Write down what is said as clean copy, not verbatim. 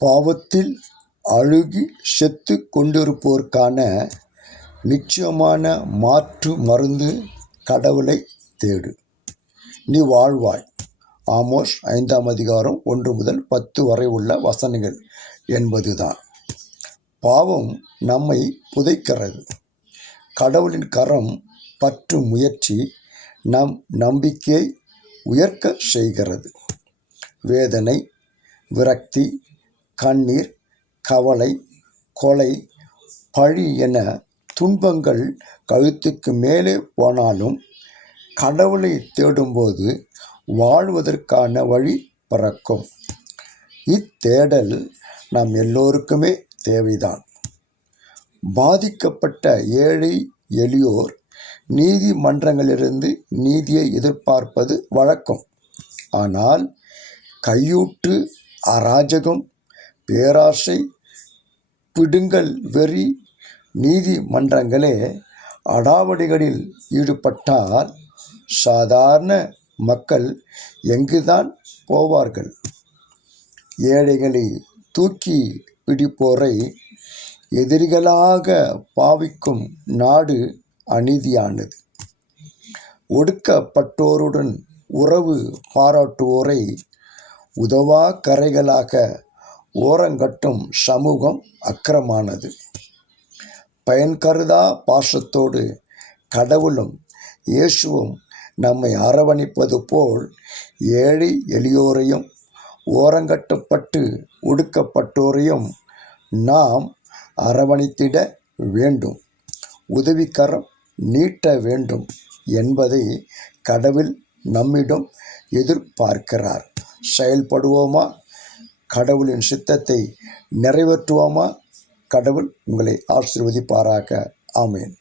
பாவத்தில் அழுகி செத்து கொண்டிருப்போருக்கான நிச்சயமான மாற்று மருந்து கடவுளை தேடு, நீ வாழ்வாய். ஆமோஸ் 5ஆம் அதிகாரம் 1 முதல் 10 வரை உள்ள வசனங்கள் என்பதுதான். பாவம் நம்மை புதைக்கிறது. கடவுளின் கரம் பற்றும் முயற்சி நம் நம்பிக்கையை உயர்க்க செய்கிறது. வேதனை, விரக்தி, கண்ணீர், கவலை, கொலை, பழி என துன்பங்கள் கழுத்துக்கு மேலே போனாலும் கடவுளை தேடும்போது வாழ்வதற்கான வழி பிறக்கும். இத்தேடல் நாம் எல்லோருக்குமே தேவைதான். பாதிக்கப்பட்ட ஏழை எளியோர் நீதிமன்றங்களிலிருந்து நீதியை எதிர்பார்ப்பது வழக்கம். ஆனால் கையூட்டு, அராஜகம், பேராசை, பிடுங்கல் வெறி நீதிமன்றங்களே அடாவடிகளில் ஈடுபட்டால் சாதாரண மக்கள் எங்குதான் போவார்கள்? ஏழைகளை தூக்கி பிடிப்போரை எதிரிகளாக பாவிக்கும் நாடு அநீதியானது. ஒடுக்கப்பட்டோருடன் உறவு பாராட்டுவோரை உதவா கரைகளாக ஓரங்கட்டும் சமூகம் அக்கிரமானது. பயன் கருதா பாசத்தோடு கடவுளும் இயேசுவும் நம்மை அரவணைப்பது போல் ஏழை எளியோரையும் ஓரங்கட்டப்பட்டு ஒடுக்கப்பட்டோரையும் நாம் அரவணைத்திட வேண்டும், உதவிக்கரம் நீட்ட வேண்டும் என்பதை கடவுள் நம்மிடம் எதிர்பார்க்கிறார். செயல்படுவோமா? கடவுளின் சித்தத்தை நிறைவேற்றுவோமா? கடவுள் உங்களை ஆசீர்வதிப்பாராக. ஆமென்.